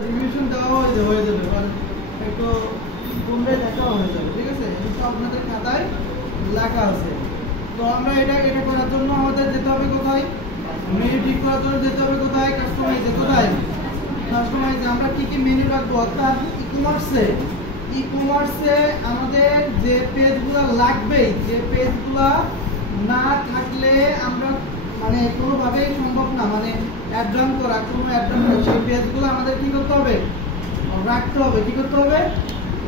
Revision দেওয়া হয়ে যাবে মানে একটু তোমরা দেখা হয়ে যাবে, ঠিক আছে? এটা আপনাদের খাতায় লেখা আছে। তো আমরা এটা করার জন্য আমাদের যেতে হবে কোথায়? মেনু ঠিক করার জন্য যেতে হবে কোথায়? কাস্টমাইজে। কোথায়? কাস্টমাইজে আমরা কি কি মেনু রাখবো? অর্থাৎ ই-কমার্সে আমাদের যে পেজগুলো লাগবে, যে পেজগুলো না থাকলে আমরা মানে কোনোভাবেই সম্ভব না, মানে অ্যাড রান করা, কোনো অ্যাড রান করা, সেই পেজগুলো আমাদের কি করতে হবে? রাখতে হবে। কি করতে হবে?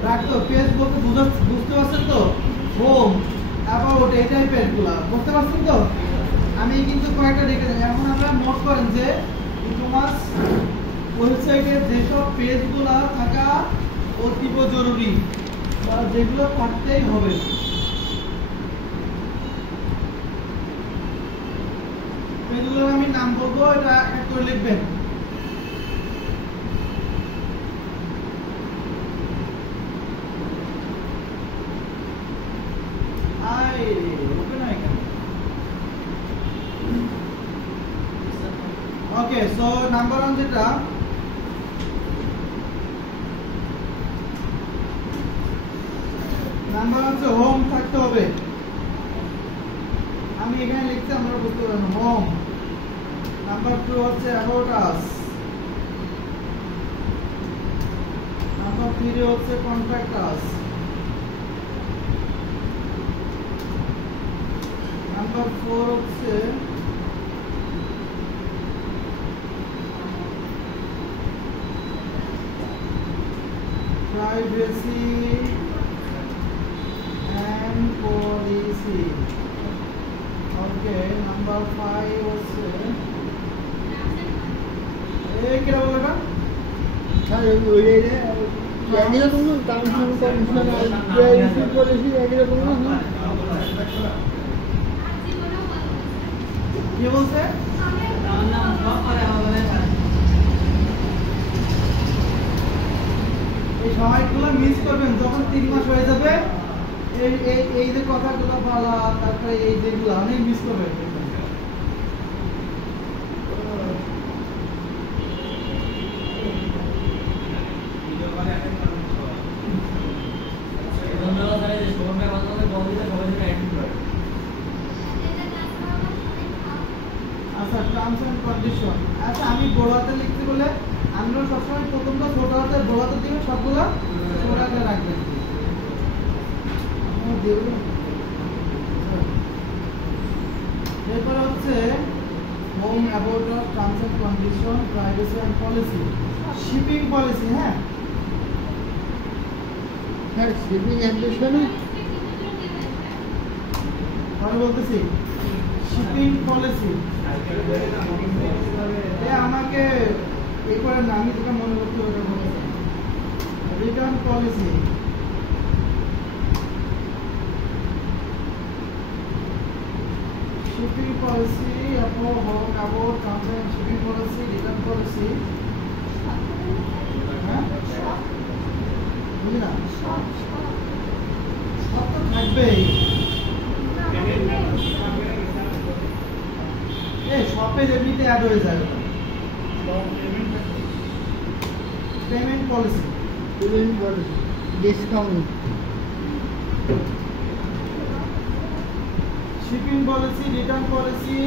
রাখতে হবে। পেজ বলতে বুঝতে পারছেন তো? হোম, অ্যাবাউট, এই টাইপের গুলা বুঝতে পারছেন তো? আমি কিন্তু কয়েকটা রেখে দেন। এখন আমরা নোট করেন যে ই-কমার্স ওয়েবসাইটের যেসব পেজগুলো থাকা অতীব জরুরি বা যেগুলো থাকতেই হবে। পেজগুলোর আমি নাম বলবো, এটা এক করে লিখবেন। ওকে, সো নাম্বার 1 যেটা নাম্বার হচ্ছে হোম থাকতে হবে। আমি এখানে লিখছি, আমরা বুঝতে পারবেন হোম। নাম্বার 2 হচ্ছে অ্যাবাউট আস। নাম্বার 3 হচ্ছে কন্ট্যাক্ট আস। নাম্বার 4 হচ্ছে privacy and policy. Okay, number 5 হচ্ছে এই কি বলবো এটা? স্যার ওই রে এগুলো কোনো টার্মস এন্ড কন্ডিশন আর প্রাইভেসি পলিসি এগুলো কোনো না। কি বলছে? এই সময়গুলো মিস করবেন যখন 3 মাস হয়ে যাবে। এই যে কথাগুলো বলা, তারপরে এই যেগুলো অনেক মিস করবেন। আচ্ছা, টার্মস এন্ড কন্ডিশন। আচ্ছা, আমি বড় হাতে লিখতে বলে আমরা সবসময় প্রথমটা ছোট হাতে বড় হাতে দিবেন, সবগুলো ছোট হাতে রাখবেন। এরপরে হচ্ছে home, about us, terms and condition, privacy and policy, shipping policy. হ্যাঁ হ্যাঁ, শিপিং অ্যাডমিশনে পরে বলতেছি। শিপিং পলিসি আমাকে এই করে না, আমি যেটা মনে করতে হবে return policy. Shipping policy, about, terms and shipping policy, return policy. হ্যাঁ বুঝলি না? সব তো থাকবেই। সব পেজ এমনিতে অ্যাড হয়ে যায়। Payment policy, discount, shipping policy, return policy,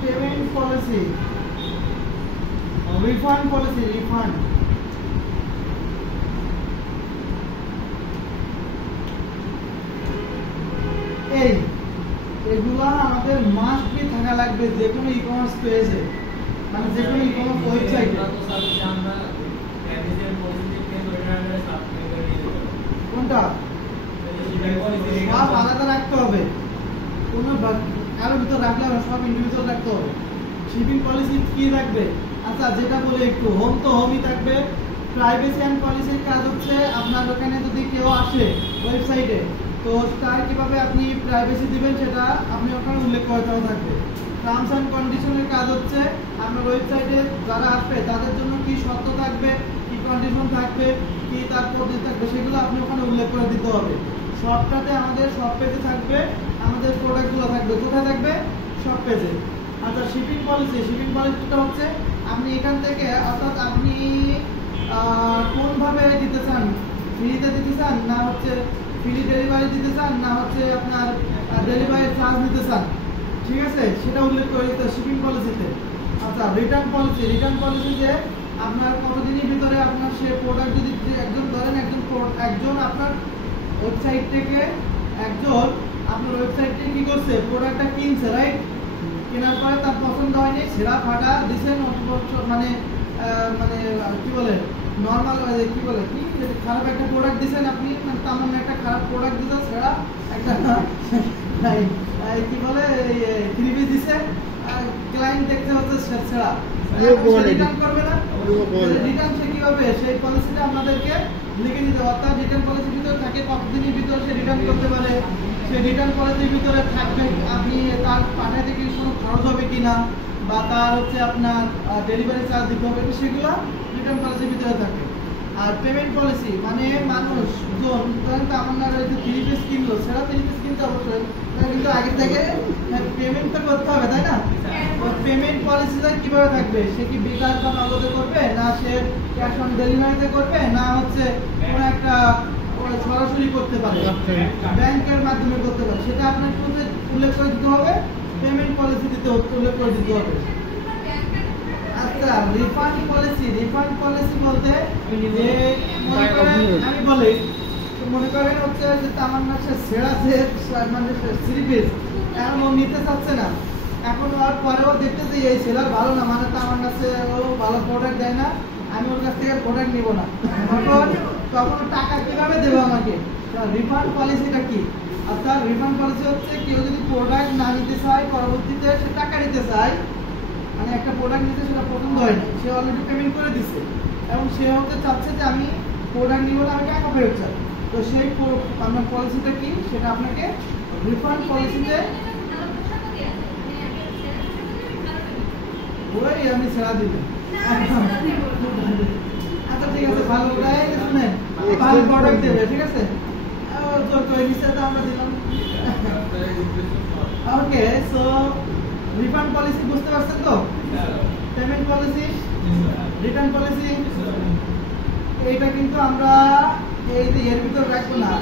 payment policy, refund policy, refund. এগুলা আমাদের মাস্ট বি থাকা লাগবে যে কোনো ই-কমার্স পেজে, মানে যে কোনো ই-কমার্স ওয়েবসাইটে। কোনটা? সব আলাদা রাখতে হবে, কোনো কারো ভিতর রাখলে হবে, সব ইন্ডিভিজুয়াল রাখতে হবে। শিপিং পলিসি কি রাখবে? আচ্ছা, যেটা বলে একটু হোম তো হোমই থাকবে। প্রাইভেসি এন্ড পলিসির কাজ হচ্ছে আপনার ওখানে যদি কেউ আসে ওয়েবসাইটে, তো তার কিভাবে আপনি প্রাইভেসি দিবেন সেটা আপনি ওখানে উল্লেখ করে দেওয়া থাকবে। টার্মস এন্ড কন্ডিশনের কাজ হচ্ছে আপনার ওয়েবসাইটে যারা আসবে তাদের জন্য কি শর্ত থাকবে, কি কন্ডিশন থাকবে, কি তার পদ্ধতি থাকবে, সেগুলো আপনি ওখানে উল্লেখ করে দিতে হবে। সবটাতে আমাদের সব পেজে থাকবে, আমাদের প্রোডাক্টগুলো থাকবে। কোথায় থাকবে? সব পেজে। আচ্ছা, শিপিং পলিসিটা হচ্ছে আপনি এখান থেকে, অর্থাৎ আপনি কিভাবে দিতে চান, ফ্রিতে দিতে চান না হচ্ছে ফ্রি ডেলিভারি দিতে চান না হচ্ছে আপনার ডেলিভারি চার্জ নিতে চান, ঠিক আছে, সেটা উল্লেখ করে দিতে শিপিং পলিসিতে। আচ্ছা, রিটার্ন পলিসি যে আপনার কতদিনের ভিতরে আপনার সে প্রোডাক্ট যদি একজন ধরেন একজন আপনার ওয়েবসাইট থেকে আপনার ওয়েবসাইট থেকে কি করছে, প্রোডাক্টটা কিনছে, রাইট? কেনার পরে তার পছন্দ হয়নি, ছেঁড়া ফাটা দিচ্ছেন, মানে কি বলে নর্মাল কি বলে কি খারাপ একটা প্রোডাক্ট দিচ্ছেন আপনি, তেমন একটা খারাপ প্রোডাক্ট দিচ্ছেন, ছেঁড়া একটা কি বলে থ্রি পিস দিচ্ছে, ক্লায়েন্ট দেখতে হচ্ছে ছেঁড়া, রিটার্ন করবে না? রিটার্ন সে কি হবে, সেই পলিসিটা আমাদেরকে লিখে দিতে হবে। অর্থাৎ রিটার্ন পলিসির ভিতরে থাকে কতদিনের ভিতরে সে রিটার্ন করতে পারে, সে রিটার্ন পলিসির ভিতরে থাকবে আপনি তার পাঠাতে কি কোনো খরচ হবে কিনা, বা তার হচ্ছে আপনার ডেলিভারি চার্জ দিতে হবে, সেগুলো রিটার্ন পলিসির ভিতরে থাকে। আর পেমেন্ট পলিসি মানে মানুষজন ধরেন তো আমার থ্রি পিস কিনলো, সেটা থ্রি পিস কিনতে অবশ্যই কিন্তু আগে থেকে পেমেন্ট তো করতে হবে, তাই না? পেমেন্ট পলিসিটা কিভাবে থাকবে, সে কি বিকাশ বা নগদে করবে, না সে ক্যাশ অন ডেলিভারিতে করবে, না হচ্ছে কোনো একটা সরাসরি করতে পারে, ব্যাংকের মাধ্যমে করতে পারে, সেটা আপনার উল্লেখ করে দিতে হবে, পেমেন্ট পলিসি দিতে উল্লেখ করে দিতে হবে। আচ্ছা, রিফান্ড পলিসি বলতে যে আমি বলি মনে করেন হচ্ছে যে তামান্না সে ছেঁড়া মানে থ্রি পিস এখন ও নিতে চাচ্ছে না, এখন ওর পরেও দেখতেছে এই সেলার ভালো না, মানে আমার কাছে ও ভালো প্রোডাক্ট দেয় না, আমি ওর কাছ থেকে প্রোডাক্ট নিব না, তখন টাকা কিভাবে দেবো আমাকে? রিফান্ড পলিসিটা কি? অর্থাৎ রিফান্ড পলিসি হচ্ছে কেউ যদি প্রোডাক্ট না নিতে চায়, পরবর্তীতে সে টাকা নিতে চায়, মানে একটা প্রোডাক্ট নিতে সেটা পছন্দ হয়নি, সে অলরেডি পেমেন্ট করে দিচ্ছে এবং সে হতে চাচ্ছে যে আমি প্রোডাক্ট নিব না, আমি টাকা ফেরত চাই, তো সেই আপনার পলিসিটা কি সেটা আপনাকে রিফান্ড পলিসিতে ওই আমি ছেড়া দিব। আচ্ছা ঠিক আছে, ভালো শুনেন, ভালো প্রোডাক্ট দেবে, ঠিক আছে, আমরা দিলাম। ওকে, সো রিফান্ড পলিসি বুঝতে পারছেন তো? পেমেন্ট পলিসি, রিটার্ন পলিসি, এইটা কিন্তু আমরা এর ভিতর রাখবো না।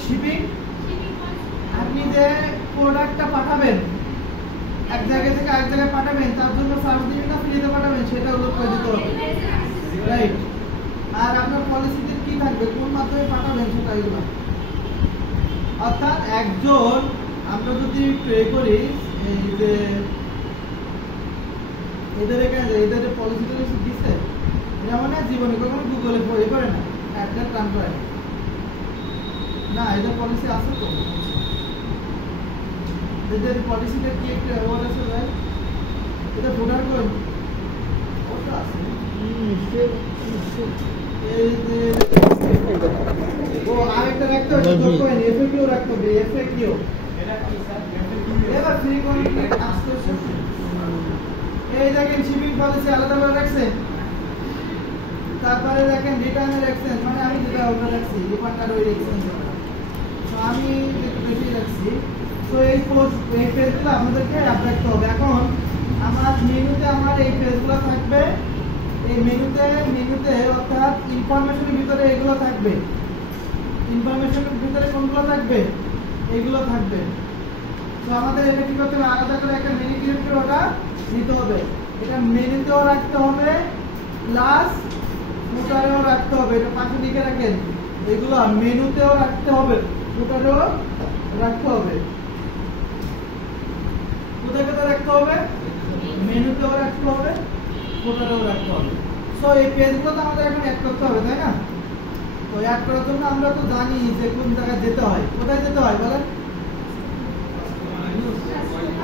শিপিং, আপনি যে প্রোডাক্টটা পাঠাবেন এক জায়গা থেকে আরেক জায়গায় পাঠাবেন, তার জন্য চার্জ দিবেন না ফ্রিতে পাঠাবেন, সেটা উল্লেখ করে দিতে হবে, রাইট? আর আপনার পলিসিতে কি থাকবে, কোন মাধ্যমে পাঠাবেন সেটা এগুলো। অর্থাৎ একজন আমরা যদি পে করি এই যে এদের পলিসি টলিসি দিচ্ছে, যেমন জীবনে কখনো গুগলে পড়ে করে না, অ্যাড্রেস রান করে না, এদের পলিসি আছে তো, এদের পলিসিটা কি একটা অ্যাওয়ার্ড আছে ভাই, এটা ভোটার কোড ওটা আছে, এই যে ও আরেকটা রাখতে হবে, ডকুমেন্ট এফএকিউ রাখতে হবে, এফএকিউ এটা কি স্যার? এবার ফ্রি কোন আসছে, এই দেখেন শিপিং পলিসি আলাদা করে রাখছেন, তারপরে দেখেন রিটার্নের এক্সচেঞ্জ, মানে আমি যেটা ওটা রাখছি রিফান্ড আর ওই এক্সচেঞ্জ, তো আমি একটু বেশি রাখছি। তো এই পেজগুলো আমাদেরকে রাখতে হবে। এখন আমার মেনুতে আমার এই পেজগুলো থাকবে, এই মেনুতে অর্থাৎ ইনফরমেশনের ভিতরে এগুলো থাকবে, ইনফরমেশনের ভিতরে কোনগুলো থাকবে, এগুলো থাকবে। তো আমাদের এটা কি করতে হবে, আলাদা করে একটা মেনু ক্রিয়েট করে ওটা নিতে হবে, এটা মেনুতেও রাখতে হবে প্লাস ফুটারেও রাখতে হবে, এটা পাশে লিখে রাখেন, এগুলো মেনুতেও রাখতে হবে, ফুটারেও রাখতে হবে। কোথায় কোথায় রাখতে হবে, মেনুতেও রাখতে হবে, ফুটারেও রাখতে হবে। সো এই পেজগুলো তো আমাদের এখন অ্যাড করতে হবে, তাই না? তো অ্যাড করার জন্য আমরা তো জানি যে কোন জায়গায় যেতে হয়, কোথায় যেতে হয় বলেন?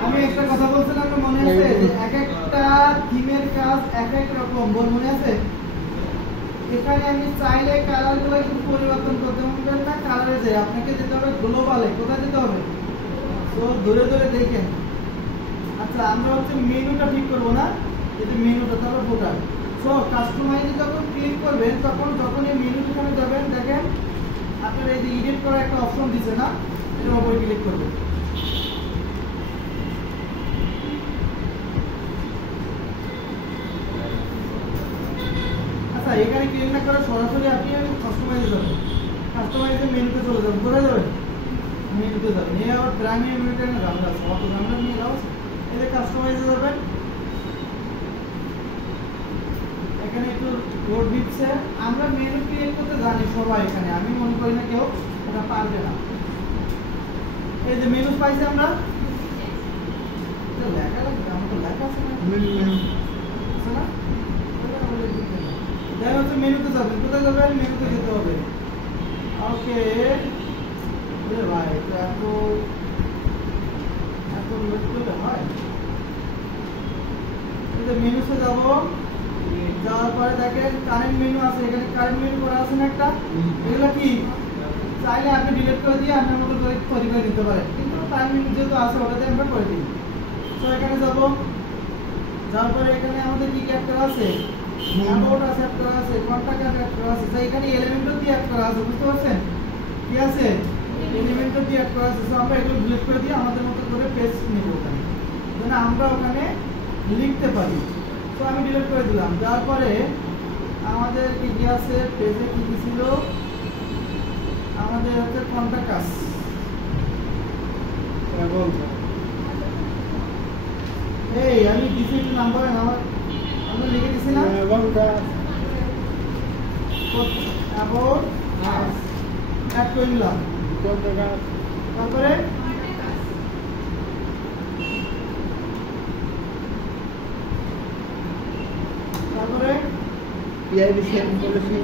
আমি একটা কথা বলছিলাম না, মনে আছে যে এক একটা থিমের কাজ এক এক রকম, মনে আছে? এখানে আমি চাইলে কালার গুলো একটু পরিবর্তন করতে পারবেন না, কালারে যে আপনাকে যেতে হবে গ্লোবালে, কোথায় যেতে হবে? তো ধরে ধরে দেখেন। আচ্ছা, আমরা হচ্ছে মেনুটা ঠিক করবো না, এটা মেনুটা তারপর ফোটার। সো কাস্টমাইজে যখন ক্লিক করবেন তখন যখন এই মেনু যেখানে যাবেন দেখেন আপনার এই যে এডিট করার একটা অপশন দিচ্ছে না, এটার উপরে ক্লিক করবেন। আচ্ছা, আচ্ছা এখানে ক্লিক না করে সরাসরি আপনি কাস্টমাইজে যাবেন, কাস্টমাইজে মেনুতে চলে যাবেন, কোথায় যাবেন মেনুতে যাবেন, এই আবার প্রাইমারি মেনুতে না ঝামেলা আছে, অত ঝামেলা নিয়ে লাভ আছে। এই যে কাস্টমাইজে যাবেন, এখানে একটু লোড দিচ্ছে। আমরা মেনু ক্রিয়েট করতে জানি সবাই এখানে, আমি মনে করি না কেউ এটা পারবে না। এই যে মেনু পাইছি আমরা, এটা লেখা লাগবে, আমার তো লেখা আছে না মেনু আছে না, দেখা হচ্ছে মেনুতে যাবেন, কোথায় যাবেন মেনুতে যেতে হবে। ওকে ভাই এটা এত এত লোড করলে হয়। এই যে মেনুতে যাব, যাওয়ার পরে দেখেন কারেন্ট মেনু আছে, এখানে কারেন্ট মেনু করা আছে না একটা, এগুলো কি চাইলে আপনি ডিলিট করে দিয়ে আপনার মতো করে তৈরি করে দিতে পারেন, কিন্তু কারেন্ট মেনু যেহেতু আছে ওটাতে আমরা করে দিই। তো এখানে যাব, যাওয়ার পরে এখানে আমাদের কি অ্যাড করা আছে, অ্যাবাউট আছে, অ্যাড করা আছে, কন্টাক্ট অ্যাড করা আছে, তো এখানে এলিমেন্টও দিয়ে অ্যাড করা আছে, বুঝতে পারছেন কি আছে এলিমেন্টও দিয়ে অ্যাড করা আছে। তো আমরা এগুলো ডিলিট করে দিয়ে আমাদের মতো করে পেজ নিব ওখানে, যেন আমরা ওখানে লিখতে পারি। তো আমি ডিলিট করে দিলাম। তারপরে আমাদের কি কি আছে পেজে, কি কি ছিল আমাদের হচ্ছে কন্টাক্ট আস, এই আমি দিছি একটু নাম্বার আমার আমরা লিখে দিছি না, অ্যাবাউট আস অ্যাড করে দিলাম। তারপরে তারপরে প্রাইভেসি এন্ড পলিসি,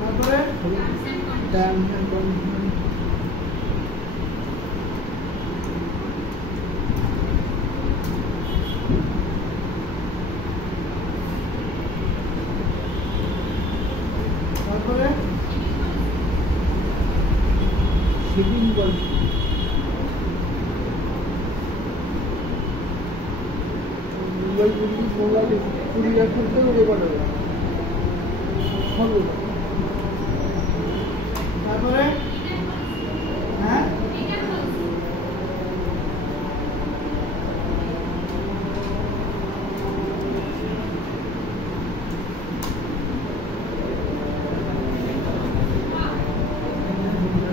তারপরে টার্মস এন্ড কন্ডিশন, তারপরে শিপিং পলিসি, মোবাইল কুরিয়ার করতে হবে বলে তারপরে হ্যাঁ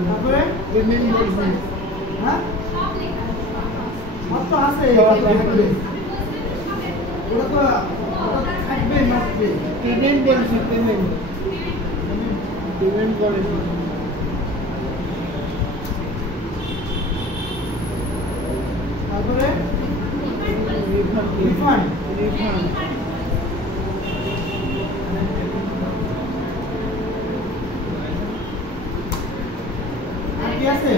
তারপরে পেমেন্ট পলিসি, হ্যাঁ সব তো আছে, সব আছে। ওটা তো ওটা থাকবে মাত্রে। পেমেন্ট পলিসি, পেমেন্ট পলিসি, তারপরে রিফান্ড, আর কি আছে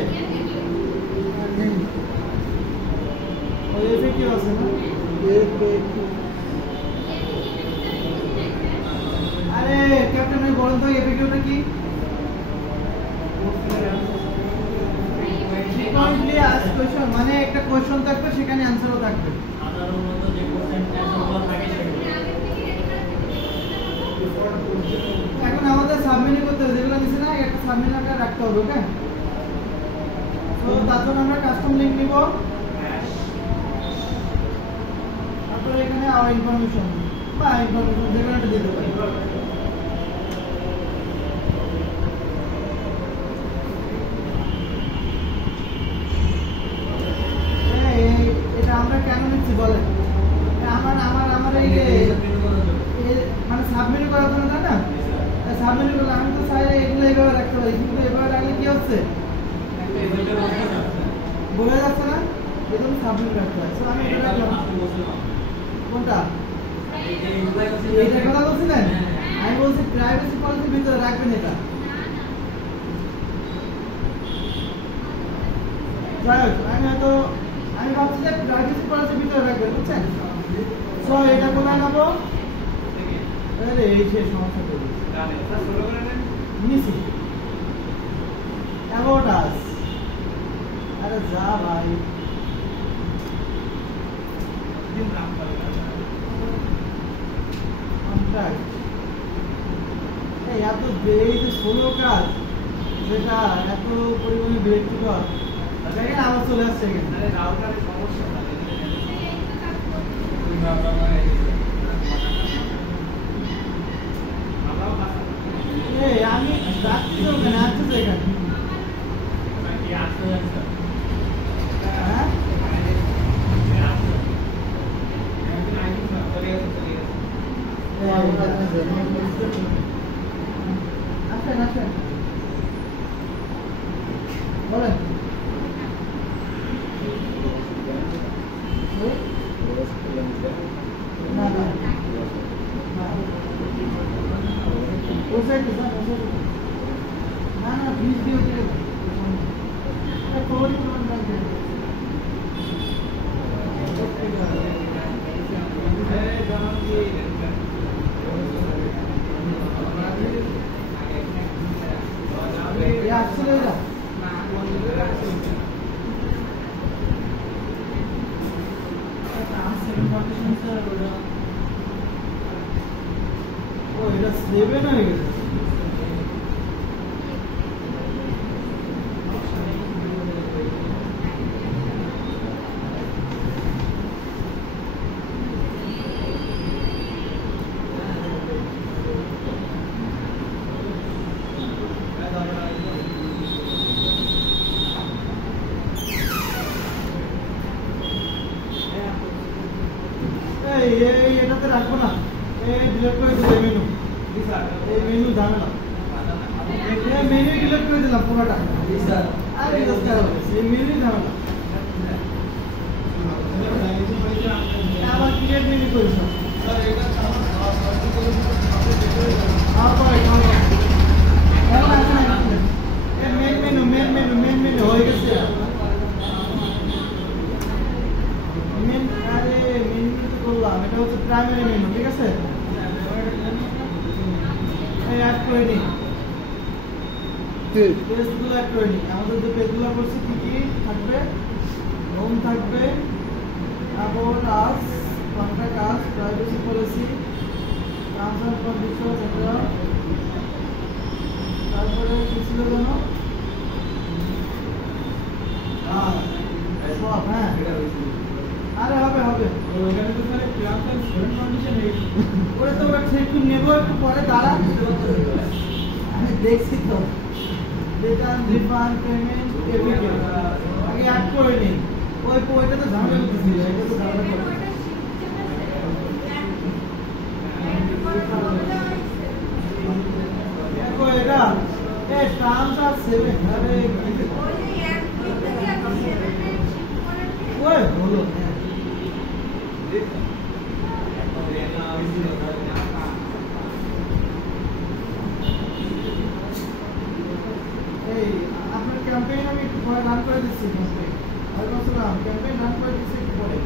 ওই এফেক্টিভ আছে না, আরে ক্যাপ্টেন ভাই বলেন তো এফেক্টিভটা কি? ফ্রিকোয়েন্টলি আস্কড কোশ্চেন, মানে একটা কোশ্চেন থাকবে সেখানে অ্যানসারও থাকবে। সাধারণত যে কোশ্চেন অ্যান্সারগুলো থাকে সেগুলো এখন আমাদের সাবমিট করতে হবে, যেগুলো নিচে না একটা সাবমিট আকারে রাখতে হবে, ওকে? তো তার জন্য আমরা কাস্টম লিংক নিব, তারপরে এখানে আওয়ার ইনফরমেশন বা ইনফরমেশন যেগুলো একটা দিতে পারি। এটা আমরা কেন নিচ্ছি বলেন, আমার আমার আমার এই যে মানে সাবমিট করার জন্য, তাই না? সাবমিট করলে আমি তো চাই এগুলো এইভাবে রাখতে পারি, কিন্তু এভাবে রাখলে কি হচ্ছে বোঝা যাচ্ছে না, এরকম সাবমিট রাখতে হয়। আমি এটা রাখলাম, কোনটা এইটার কথা বলছিলেন? আমি বলছি প্রাইভেসি পলিসির ভিতরে রাখবেন এটা। যাই হোক আমি ভাবছি যে প্রাইভেসি পলিসির ভিতরে রাখবেন, বুঝছেন? সো এটা কোথায় নেবো? আরে এই সেই সমস্যা করবে নিছি অ্যাবাউট আস, আরে যা ভাই কন্ট্যাক্ট, এই এত এই যে ষোলো কাজ যেটা এত পরিমাণে বিরক্তিকর, দেখেন আবার চলে আসছে এখানে। এই আমি রাখছি তো ওখানে, আসছে তো এখানে। হ্যাঁ? আসেন আসেন, বলেন। না না ও সাইডে স্যার, ও সাইডে না না ব্রিজ দিয়ে উঠে গেল। খবরই তোমার লাগবে। আসলে যা ও এটা 7 হয়ে গেছে। এই এটাতে রাখবো না, এই ডিলিট করে দিলে মেনু, এই মেনু ঝামেলা, এই মেনু ডিলিট করে দিলাম পুরোটা। আরে এই মেনু ঝামেলা, আবার ক্রিয়েট মেনু করিস না। মেন মেনু হয়ে গেছে। করলাম এটা হচ্ছে প্রাইমারি মেনু, ঠিক আছে? এই অ্যাড করে নিই, পেজগুলো অ্যাড করে নিই। আমাদের যে পেজগুলো করছে কি কি থাকবে? হোম থাকবে, about us, contact us, privacy policy, terms and conditions, এটা তারপরে কি ছিল জানো? সব, হ্যাঁ আরে হবে হবে, ওখানে তো মানে ক্লাস এন্ড স্টুডেন্ট কন্ডিশন নেই। ওরে তো ওটা ঠিক নেব, একটু পরে দাঁড়া, আমি দেখছি তো। রিটার্ন, রিফান্ড, পেমেন্ট, এভরিথিং আগে অ্যাড করে নিই। ওইটা তো ঝামেলা করতেছিল, এটা তো ঝামেলা করতে। দেখো এটা এই টার্মস আর 7, আরে ওই বলো এই আপনার ক্যাম্পেইন আমি একটু পরে রান করে দিচ্ছি। ক্যাম্পেইন রান করে দিচ্ছি একটু পরে।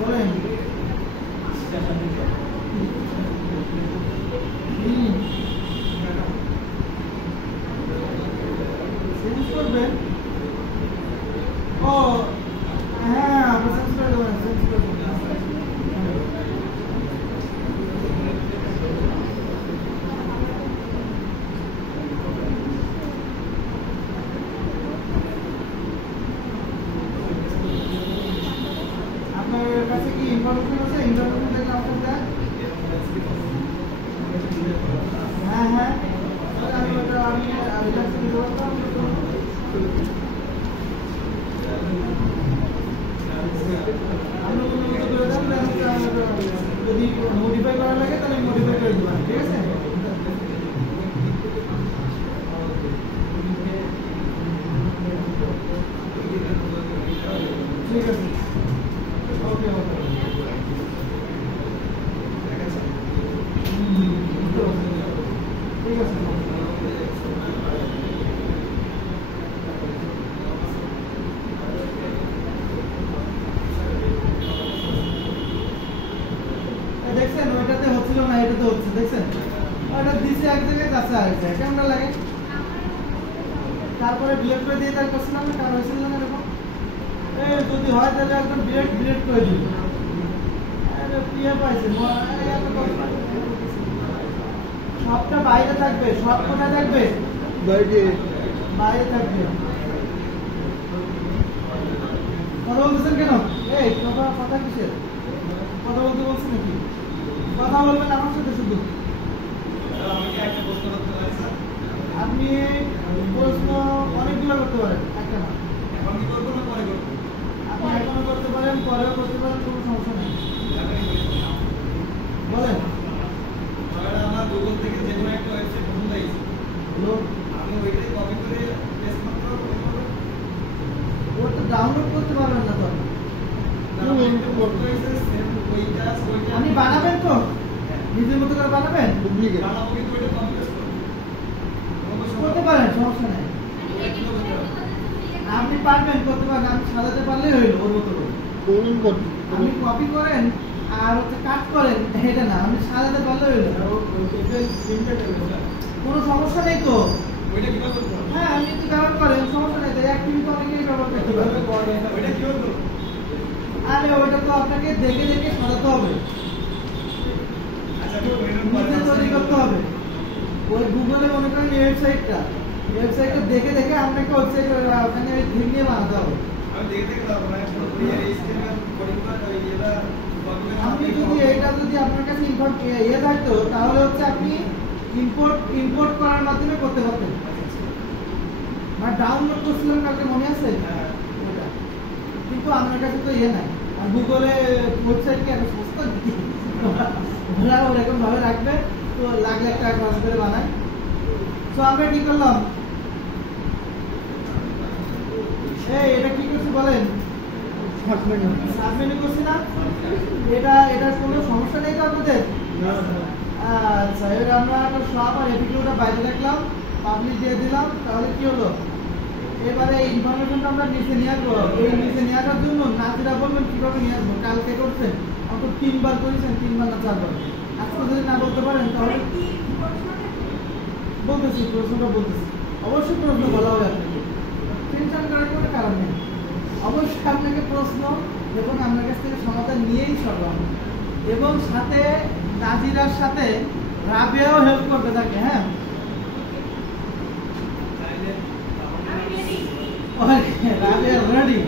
বলেন চেঞ্জ করবেন? ও হ্যাঁ, আমরা চেঞ্জ করে দেবেন, চেঞ্জ করে দেবেন। আপনার কাছে কি ইনফরমেশন আছে? ইনফরমেশন থেকে আপনার দেন। হ্যাঁ হ্যাঁ, আমি ওটা আমি রিল্যাক্স করে দেবো। আমরা কোনো মতো করে দেন, যদি মডিফাই করা লাগে তাহলে মডিফাই করে দেবেন, ঠিক আছে? ঠিক আছে, ওকে ওকে, ঠিক আছে। দেখছেন ওইটাতে হচ্ছিল না, এটাতে হচ্ছে, দেখছেন? ওটা দিছে এক জায়গায়, যাচ্ছে আরেক জায়গায়, কেমন লাগে? তারপরে ডিলিট করে দিয়ে তার করছিলাম না, কার হয়েছিল না এরকম? যদি হয় তাহলে একদম ডিলিট করে দিই। আরে পিএ পাইছে সবটা বাইরে থাকবে, সব কোথায় থাকবে? বাইরে বাইরে থাকবে। কথা বলতেছেন কেন? এই তোমার কথা কিসের? কথা বলতে বলছি নাকি? কথা বলবেন আমার সাথে শুধু। আপনি প্রশ্ন অনেকগুলো করতে পারেন, একটা না। আপনি এখনো করতে পারেন, পরেও করতে পারেন, কোনো সমস্যা নেই। বলেন। আমার গুগল থেকে যে কোনো একটা ওয়েবসাইট পছন্দ হয়েছে, লোক আমি ওইটাই কপি করে পেস্ট মাত্র ওটা ডাউনলোড করতে পারবেন না তো আপনি। আপনি বানাবেন তো? নিজের মতো করে বানাবেন? ডুপ্লিকেট বানাবো কিন্তু ওইটা কপি পেস্ট করতে পারেন, সমস্যা নেই। আপনি পারবেন, করতে পারেন, আমি সাজাতে পারলেই হইলো ওর মতো করে। করুন করুন আপনি কপি করেন আর হচ্ছে কাট করেন, এটা না, আপনি সাজাতে পারলেই হইলো। কোনো সমস্যা নেই তো। ওইটা কিভাবে করতে হবে? হ্যাঁ, আপনি যদি ব্যবহার করেন সমস্যা নেই তো, এক টিভি তো অনেকেই ব্যবহার করতে পারবে। ওইটা কিভাবে করতে হবে? আরে ওইটা তো আপনাকে দেখে দেখে সাজাতে হবে, আচ্ছা আমি নিজে তৈরি করতে হবে। ওই গুগলে মনে করেন ওয়েবসাইটটা দেখে দেখে আপনাকে ওয়েবসাইট ওখানে থিম নিয়ে বানাতে হবে। আমি দেখে দেখে দাও মানে পুরো এই স্ক্রিনে কোডিং করে ওই এটা কপি আপনি যদি এটা যদি আপনার কাছে ইয়ে থাকতো তাহলে হচ্ছে আপনি ইম্পোর্ট করার মাধ্যমে করতে পারতেন। মানে ডাউনলোড করছিলাম কালকে, মনে আছে? ওটা। কিন্তু আপনার কাছে তো ইয়ে নাই, আর গুগলে ওয়েবসাইট কি এত সস্তা নাকি? ওরা ওরকম ভাবে রাখবে, তো লাখ লাখ টাকা খরচ করে বানায়। তো আমরা কি করলাম? এই এটা কি করছি বলেন? সাবমেনু করছি না? এটা কোনো সমস্যা নেই তো আপনাদের? আচ্ছা, এবার আমরা একটা সব আর এপিকিউটা বাইরে রাখলাম, পাবলিশ দিয়ে দিলাম, তাহলে কি হলো? এবারে এই ইনফরমেশনটা আমরা নিচে নিয়ে আসবো। এই নিচে নিয়ে আসার জন্য নাজিরা বলবেন কিভাবে নিয়ে আসবো। কালকে করছেন, অন্তত 3 বার করেছেন, 3 বার না 4 বার। আজকে যদি না বলতে পারেন তাহলে বলতেছি, প্রশ্নটা বলতেছি। অবশ্যই প্রশ্ন বলা হবে আপনাকে, টেনশন করার কোনো কারণ নেই। অবশ্যই আপনাকে প্রশ্ন এবং আপনার কাছ থেকে সমাধান নিয়েই সরলাম, এবং সাথে নাজিরার সাথে রাবিয়াও হেল্প করতে থাকে। হ্যাঁ, রাবিয়া রেডি।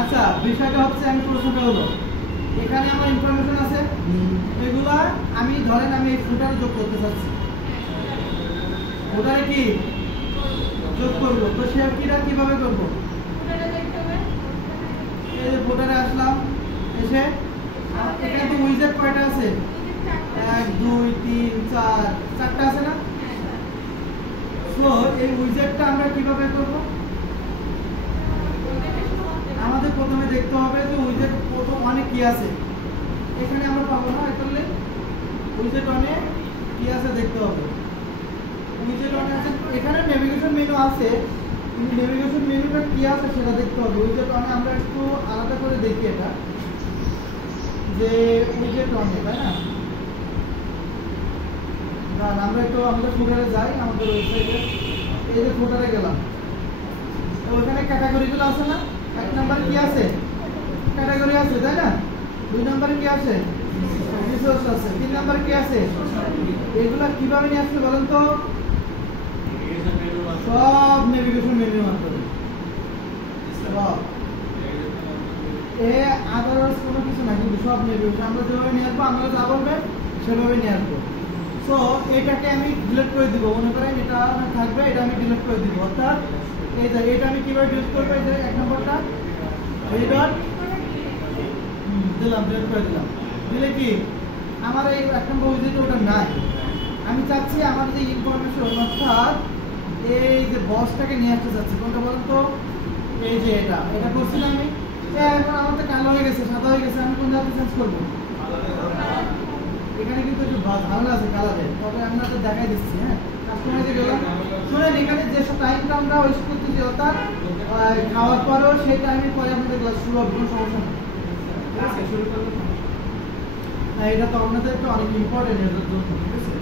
আচ্ছা, বিষয়টা হচ্ছে, আমি প্রশ্নটা হলো, এখানে আমার ইনফরমেশন আছে, এগুলা আমি ধরেন আমি এই ফুটারে যোগ করতে চাচ্ছি। ফুটারে কি যোগ করবো, তো সে কিভাবে করবো? এই যে ফুটারে আসলাম, এসে এখানে তো উইজেট কয়টা আছে? 1 2 3 4, 4টা আছে না? তো এই উইজেটটা আমরা কিভাবে করব? আমাদের প্রথমে দেখতে হবে যে উইজেট প্রথম অনেক কি আছে। এখানে আমরা পাবো না, আসলে উইজেট অনেক কি আছে দেখতে হবে। উইজেট অনেক আছে, এখানে নেভিগেশন মেনু আছে, কিন্তু নেভিগেশন মেনুটা কি আছে সেটা দেখতে হবে। উইজেট অনেক আমরা একটু আলাদা করে দেখি, এটা যে উইজেট অনেক, তাই না? আমরা একটু আমাদের ফুটারে যাই, আমাদের ওয়েবসাইটে এই যে ফুটারে গেলাম, তো ওখানে ক্যাটাগরিগুলো আছে না? 1 নাম্বার কি আছে? ক্যাটাগরি আছে, তাই না? 2 নাম্বারে কি আছে? রিসোর্স আছে। 3 নাম্বার কি আছে? এগুলা কিভাবে নিয়ে আসছে বলেন তো? সব নেভিগেশন মেনুর মাধ্যমে, সব আদার্স কোনো কিছু না, কিন্তু সব নেভিগেশন আমরা যেভাবে নিয়ে আসবো, আমরা যা বলবে সেভাবে নিয়ে আসবো। সো এটাকে আমি ডিলিট করে দিব, মনে করেন এটা থাকবে, এটা আমি ডিলিট করে দিব। অর্থাৎ এটা আমি কিভাবে ডিলিট করবো? এই যে 1 নম্বরটা এই ডট দিলাম, ডিলিট করে দিলাম। দিলে কি আমার এই 1 নম্বর উইজেট ওটা নাই। আমি চাচ্ছি আমার যে ইনফরমেশন, অর্থাৎ এই যে বসটাকে নিয়ে আসতে চাচ্ছি। কোনটা বলেন তো? এই যে এটা করছি না আমি। এখন আমার তো কালো হয়ে গেছে, সাদা হয়ে গেছে, আমি কোন জায়গায় চেঞ্জ করবো? এখানে কিন্তু একটু ঝামেলা আছে কালারের, তবে আমি আপনাদের দেখাই দিচ্ছি। হ্যাঁ, কাস্টমাইজে গেলাম, শুনেন এখানে যেসব টাইমটা আমরা ওয়েস্ট করতেছি, অর্থাৎ খাওয়ার পরেও সেই টাইমের পরে আমাদের ক্লাস শুরু হবে, কোনো সমস্যা নেই। ঠিক আছে, শুরু করবো। এটা তো আপনাদের একটা অনেক ইম্পর্টেন্ট এটার জন্য। ঠিক আছে,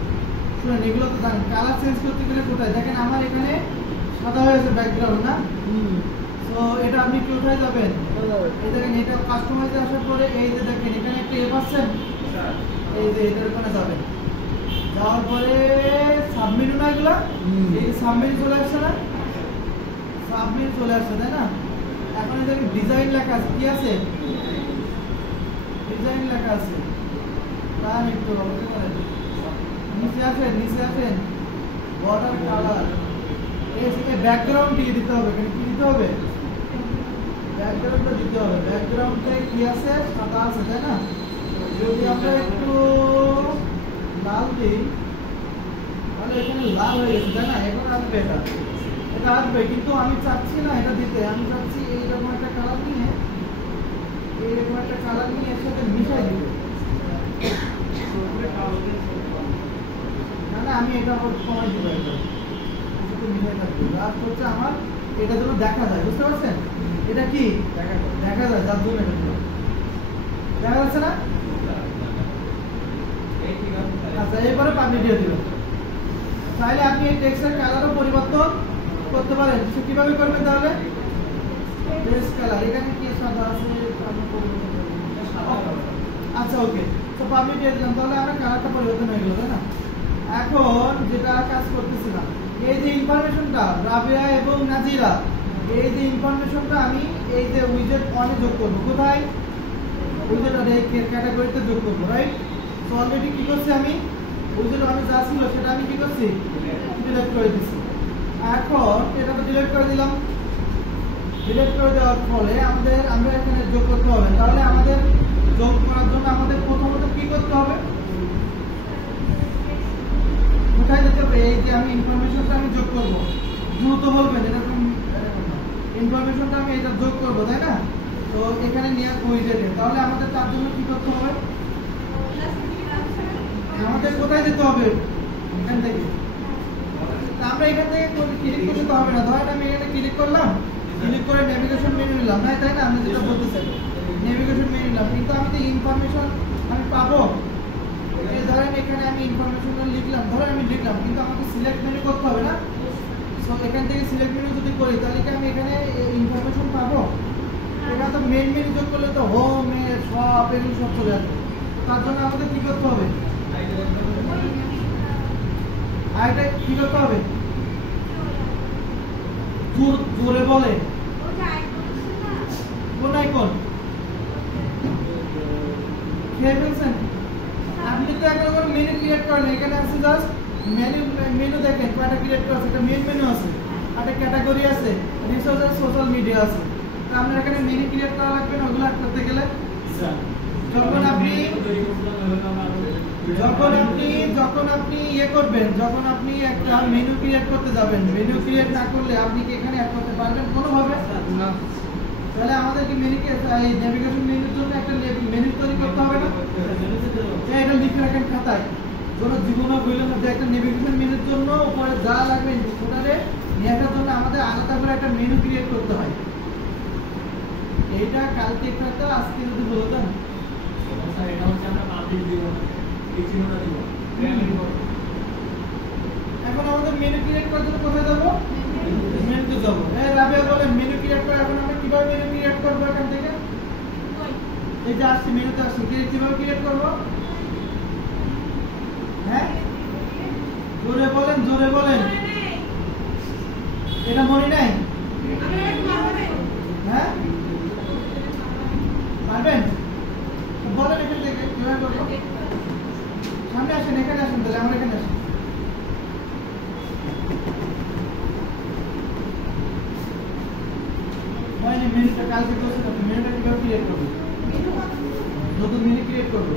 শুনেন এগুলো তো জানেন, কালার চেঞ্জ করতে গেলে কোথায় দেখেন, আমার এখানে সাদা হয়েছে ব্যাকগ্রাউন্ড না? তো এটা আপনি কি কোথায় যাবেন? এই দেখেন, এটা কাস্টমাইজে আসার পরে এই যে দেখেন এখানে একটা এ পাচ্ছেন, এই যে এটার ওখানে যাবেন, যাওয়ার পরে সাবমেনু না এগুলো, এই সাবমেনু চলে আসছে না, সাবমেনু চলে আসছে তাই না। এখন এদের ডিজাইন লেখা আছে, কি আছে ডিজাইন লেখা আছে, তার একটু বলতে পারেন নিচে আসেন বর্ডার কালার, এই ব্যাকগ্রাউন্ড দিয়ে দিতে হবে, এখানে কি দিতে হবে, ব্যাকগ্রাউন্ডটা দিতে হবে। ব্যাকগ্রাউন্ডে কি আছে, সাদা আছে তাই না। যদি আমরা একটু লাল দিই তাহলে এখানে লাল হয়ে গেছে তাই না, এখন আসবে এটা আসবে, কিন্তু আমি চাচ্ছি না এটা দিতে, আমি চাচ্ছি এইরকম একটা কালার নিয়ে এর সাথে মিশাই দিতে। না আমি এটা আবার কমাই দিব, এটা মিশাই থাকবে। লাস্ট হচ্ছে আমার এটা যেন দেখা যায়, বুঝতে পারছেন, এটা কি দেখা যায়, যার জন্য এটা দেখা যাচ্ছে না। আচ্ছা এরপরে পাবলিক দিয়ে দিবেন। তাহলে আপনি এই টেক্সটের কালারও পরিবর্তন করতে পারেন। সে কিভাবে করবেন তাহলে, টেক্সট কালার এখানে কি সাদা আছে, আচ্ছা ওকে, তো পাবলিক দিয়ে দিলাম, তাহলে আমরা কালারটা পরিবর্তন হয়ে গেল তাই না। এখন যেটা কাজ করতেছিলাম, এই যে ইনফরমেশনটা রাবিয়া এবং নাজিরা, এই যে ইনফরমেশনটা আমি এই যে উইজেট অনে যোগ করবো, কোথায় উইজেট আর এই ক্যাটাগরিতে যোগ করবো, রাইট। তো অলরেডি কি করছি আমি, উইজেট অনে যা ছিল সেটা আমি কি করছি, ডিলিট করে দিচ্ছি। এখন এটা তো ডিলিট করে দিলাম, ডিলিট করে দেওয়ার ফলে আমরা এখানে যোগ করতে হবে। তাহলে আমাদের যোগ করার জন্য আমাদের প্রথমত কি করতে হবে, কোথায় যেতে হবে, এই যে আমি ইনফরমেশনটা আমি যোগ করবো, দ্রুত বলবেন এরকম ইনফরমেশনটা আমি এটা যোগ করবো তাই না। তো এখানে নিয়ে উইজেটে, তাহলে আমাদের তার জন্য কি করতে হবে, আমাদের কোথায় যেতে হবে, এখান থেকে। আমরা এখান থেকে ক্লিক করতে হবে না, ধরেন আমি এখানে ক্লিক করলাম, ক্লিক করে নেভিগেশন মেনু নিলাম, না তাই না, আমি যেটা বলতে চাই নেভিগেশন মেনু নিলাম, কিন্তু আমি তো ইনফরমেশন আমি পাবো। ধরেন এখানে আমি ইনফরমেশন লিখলাম, ধরেন আমি লিখলাম, কিন্তু আমাকে সিলেক্ট মেনু করতে হবে না। সো এখান থেকে সিলেক্ট মেনু যদি করি তাহলে কি আমি এখানে ইনফরমেশন পাবো, এটা তো মেন মেনু যোগ করলে তো হোম সব এগুলো সব চলে আসবে। তার জন্য আমাদের কি করতে হবে, আর এটা কি করতে হবে, জোরে বলে কোন আইকন খেয়ে ফেলছেন আপনি, তো এখন কোনো মেনু ক্রিয়েট করেন, এখানে আছে জাস্ট মেনু দেখেন কয়টা ক্রিয়েট করা আছে, একটা মেন মেনু আছে, একটা ক্যাটাগরি আছে, রিসোর্স আর সোশ্যাল মিডিয়া আছে। তো আপনার এখানে মেনু ক্রিয়েট করা লাগবে না, ওগুলো করতে গেলে যখন আপনি ইয়ে করবেন, যখন আপনি একটা মেনু ক্রিয়েট করতে যাবেন, মেনু ক্রিয়েট না করলে আপনি কি এখানে অ্যাড করতে পারবেন কোনোভাবে না। তাহলে আমাদেরকে মেনুকে এই নেভিগেশন মেনুর জন্য একটা মেনু তৈরি করতে হবে না, এটা লিখে রাখেন খাতায়, কোনো জীবনে বললেন না যে একটা নেভিগেশন মেনুর জন্য উপরে যা লাগবে ওটারে নেওয়ার জন্য আমাদের আলাদা করে একটা মেনু ক্রিয়েট করতে হয়। এইটা কালকে থাকতো, আজকে যদি বলতেন এটা হচ্ছে আমরা পাবলিক দিব, এই চিহ্নটা দিব। এখন আমাদের মেনু ক্রিয়েট করার জন্য কোথায় যাবো, মেনুতে যাবো। রাবিয়া বলেন মেনু ক্রিয়েট করে, এখন আমরা কিভাবে মেনু ক্রিয়েট করবো, এখান থেকে এই যে আসছি মেনুতে আসছি, কিভাবে ক্রিয়েট করবো, হ্যাঁ জোরে বলেন এটা মনে নাই, হ্যাঁ পারবেন বলেন এখান থেকে কিভাবে করবো, সামনে আসেন, এখানে আসেন, তাহলে আমরা এখানে আসেন। মেনুটা কালকে মেনুটা কিভাবে ক্রিয়েট করবো, নতুন মেনু ক্রিয়েট করবো,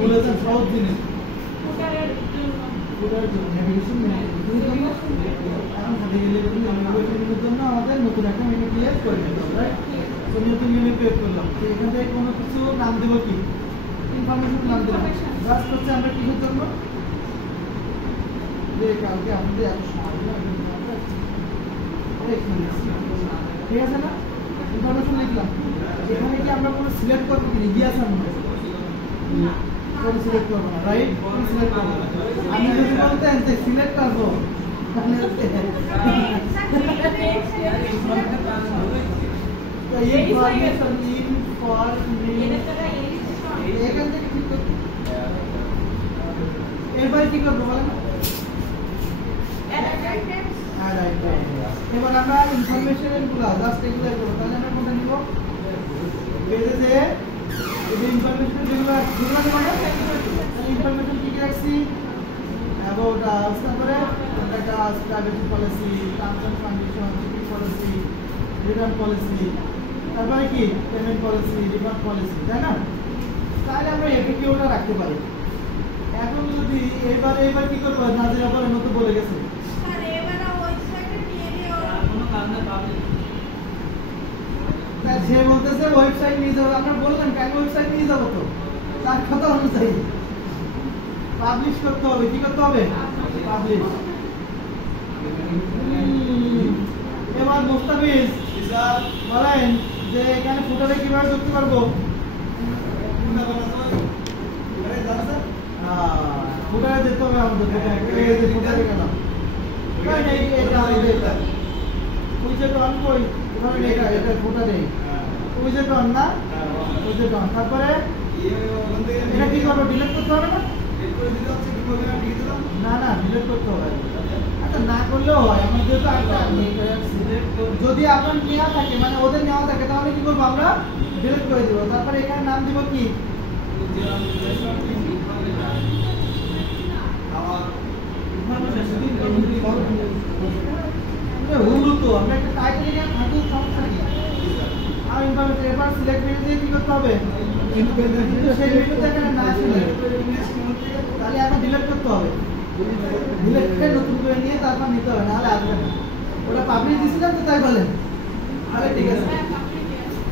বলেছেন সহজ জিনিস জন্য আমাদের নতুন একটা মেনু ক্রিয়েট করে নিতে হবে, নতুন মেনু ক্রিয়েট করলাম। এখান থেকে কোনো কিছু নাম দেবো, কি ইনফরমেশন নাম দেবো, জাস্ট হচ্ছে আমরা কিসের জন্য কালকে আমাদের এত ঠিক আছে না, ইনফরমেশন লিখলাম। এখানে কি আমরা কোনো সিলেক্ট করবো কিনা, গিয়ে সিলেক্ট করবো না, রাইট সিলেক্ট করবো। আমি যদি বলতেন যে সিলেক্ট করবো এখান থেকে ঠিক করতে এরপরে কি করবো বলেন? এবার আমরা ইনফরমেশন গুলো জাস্ট এগুলো করবো। তাহলে আমরা কোনটা নিব? পেজে যে ইনফরমেশন যেগুলো ইনফরমেশন কি কি রাখছি? অ্যাবাউট আস, তারপরে contact us, privacy policy, terms and condition, shipping policy, return policy, তারপরে কি পেমেন্ট পলিসি, রিফান্ড পলিসি, তাই না? তাহলে আমরা এপিকিউটা রাখতে পারি। এখন যদি এইবার কি করবো? নাজিরা পরের মতো বলে গেছে সে বলতেছে ওয়েবসাইট নিয়ে যাবো। আমরা বললাম কেন ওয়েবসাইট নিয়ে যাবো? তো তার কথা অনুযায়ী পাবলিশ করতে হবে। কি করতে হবে? পাবলিশ। এবার মুস্তাফিজ বলেন যে এখানে ফুটারে কিভাবে ঢুকতে পারবো? ফুটারে যেতে হবে আমাদের। ফুটারে কেন তারপরে এটা কি করবো? ডিলিট করতে হবে না? না ডিলিট করতে হবে। আচ্ছা না করলেও হয়। আমার যেহেতু যদি আপনার নেওয়া থাকে, মানে ওদের নেওয়া থাকে, তাহলে কি করবো? আমরা ডিলিট করে দিব। তারপরে এখানে নাম দিব কি? হুলু তো আমরা একটা টাইটেল নিয়ে থাকি, সমস্যা নেই। আর ইনফরমেশন এবার সিলেক্ট মেনু দিয়ে কি করতে হবে? সেই মেনুতে এখানে না ছিল, তাহলে এখন ডিলিট করতে হবে। ডিলিট করে নতুন করে নিয়ে তারপর নিতে হবে, নাহলে আসবে না। ওটা পাবলিশ দিছিলাম তো, তাই বলেন। তাহলে ঠিক আছে,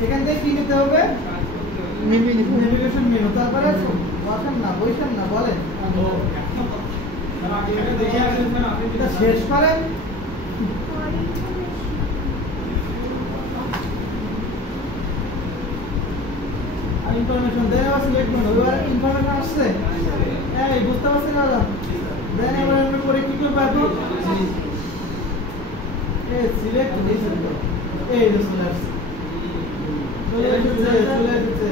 এখান থেকে কি নিতে হবে? Navigation menu. তারপরে বসেন না, বসেন না, বলেন শেষ করেন। ইনফরমেশন দেন, আবার সিলেক্ট করুন। এবার ইনফরমেশন আসছে, এই বুঝতে পারছেন দাদা? দেন এবার আমরা পরে কি করব? এখন এই সিলেক্ট দিয়েছেন তো, এই যে চলে আসছে, চলে এসেছে।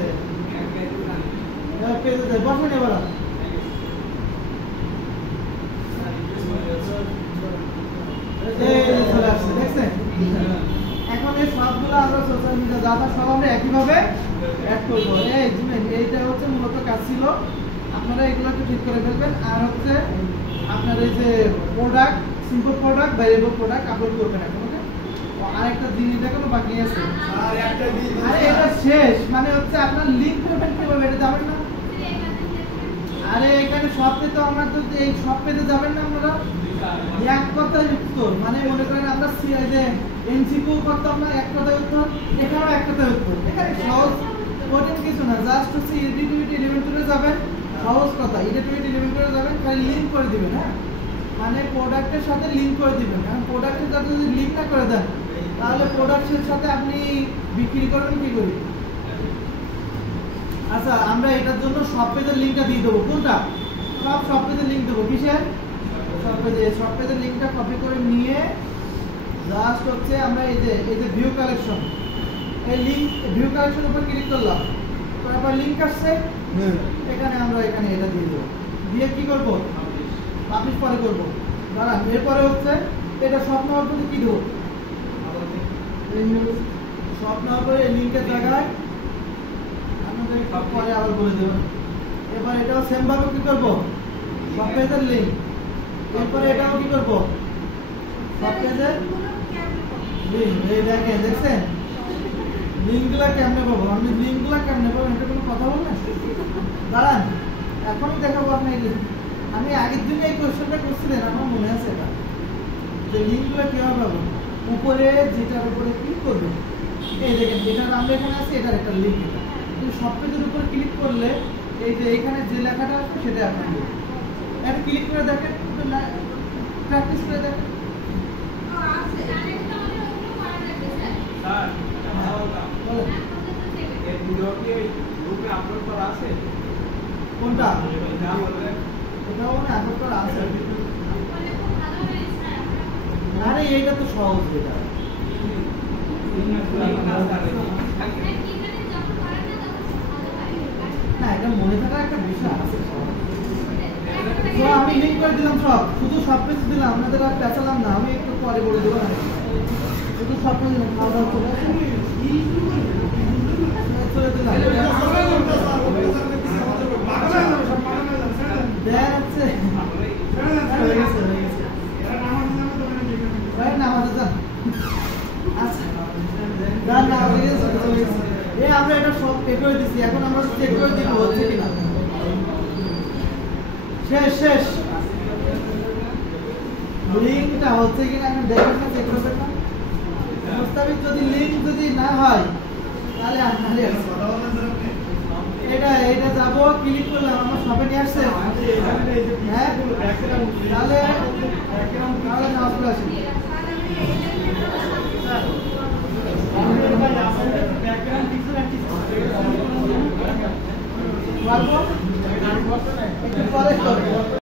এবার পেজে যাই, বসেন এবার। চলে আসছে, দেখছেন? এখন এই সবগুলো আমরা সোশ্যাল মিডিয়া ডাটা সব আমরা একইভাবে অ্যাড করবো। এইটা হচ্ছে মূলত কাজ ছিল। আপনারা এগুলোকে ঠিক করে ফেলবেন। আর হচ্ছে আপনার এই যে product, simple product, variable product upload করবেন এখন। ওকে, আরেকটা জিনিস এখনো বাকি আছে। আরে এটা শেষ, মানে হচ্ছে আপনার লিংক করবেন কিভাবে? এটা যাবেন না? আরে এখানে সব পেতে আমরা তো এই সব পেতে যাবেন না আপনারা? এক কথায় উত্তর, মানে মনে করেন আমরা যে এমসিকিউ করতাম না, এক কথায় উত্তর, এখানেও এক কথায় উত্তর। এখানে সহজ কঠিন কিছু না, জাস্ট হচ্ছে ইডিটিভিটি এলিমেন্টে যাবেন, সহজ কথা, ইডিটিভিটি এলিমেন্টে যাবেন, খালি লিংক করে দিবেন। হ্যাঁ, মানে প্রোডাক্টের সাথে লিংক করে দিবেন। কারণ প্রোডাক্টের সাথে যদি লিংক না করে দেন, তাহলে প্রোডাক্টের সাথে আপনি বিক্রি করবেন কি করে? আচ্ছা, আমরা এটার জন্য সব পেজের লিংকটা দিয়ে দেবো। কোনটা? সব পেজের লিংক দেবো। কিসের? সব পেজের লিংকটা কপি করে নিয়ে জাস্ট হচ্ছে আমরা এই যে ভিউ কালেকশন, এই লিংক ভিউ কালেকশনের উপর ক্লিক করলাম, তারপর লিংক আসছে, এখানে আমরা এখানে এটা দিয়ে দেবো। দিয়ে কি করবো? পাবলিশ পরে করবো। দাঁড়ান, এরপরে হচ্ছে এটা সব নেওয়ার পরে কি দেবো? সব নেওয়ার পরে লিংকের জায়গায় আমাদের পরে আবার বলে দেবো। এবার এটাও সেম ভাবে কি করবো? সব পেজের লিংক। এরপরে এটাও কি করবো? সব পেজের লিংক। এই দেখেন, দেখছেন লিংকগুলা কেমনে পাবো? আমি লিংকগুলা কেমনে পাবো? এটা কোনো কথা বললেন? দাঁড়ান, এখনই দেখাবো আপনাকে। আমি আগের দিনে এই কোয়েশ্চেনটা করছিলেন, আমার মনে আছে এটা, যে লিংকগুলা কিভাবে পাবো। উপরে যেটার উপরে ক্লিক করবেন, এই দেখেন যেটার আমরা এখানে আছে, এটার একটা লিংক। এটা কিন্তু সব পেজের উপরে ক্লিক করলে এই যে এখানে যে লেখাটা আছে সেটা আপনার এটা ক্লিক করে দেখেন, প্র্যাকটিস করে দেখেন। কোনটা? এটাও আপলোড করা আছে। আরে এইটা তো সহজ এটা। না এটা মনে থাকার একটা বিষয় আছে। তো আমি লিঙ্ক করে দিলাম সব, শুধু সব পেজ দিলাম, আপনাদের আর পেঁচালাম না, আমি একটু পরে বলে দেবো না, শুধু সব পেজ দিলাম, খাওয়া দাওয়া চলে আসে। চলে দিলাম দেখা যাচ্ছে হয়ে গেছে হয়ে গেছে। না আমাদের যান আচ্ছা না না হয়ে গেছে হয়ে গেছে। এই আমরা এটা সব পে করে দিছি, এখন আমরা চেক করে দিব হচ্ছে কিনা। শেষ শেষ লিঙ্কটা হচ্ছে কিনা এখন দেখবেন না, চেক করবেন না। প্রস্তাবিত যদি লিঙ্ক যদি না হয় তাহলে এটা যাবো, ক্লিক করলাম, আমার শপে নিয়ে আসছে। হ্যাঁ তাহলে নামাজ পড়ে আসি। একটু পরে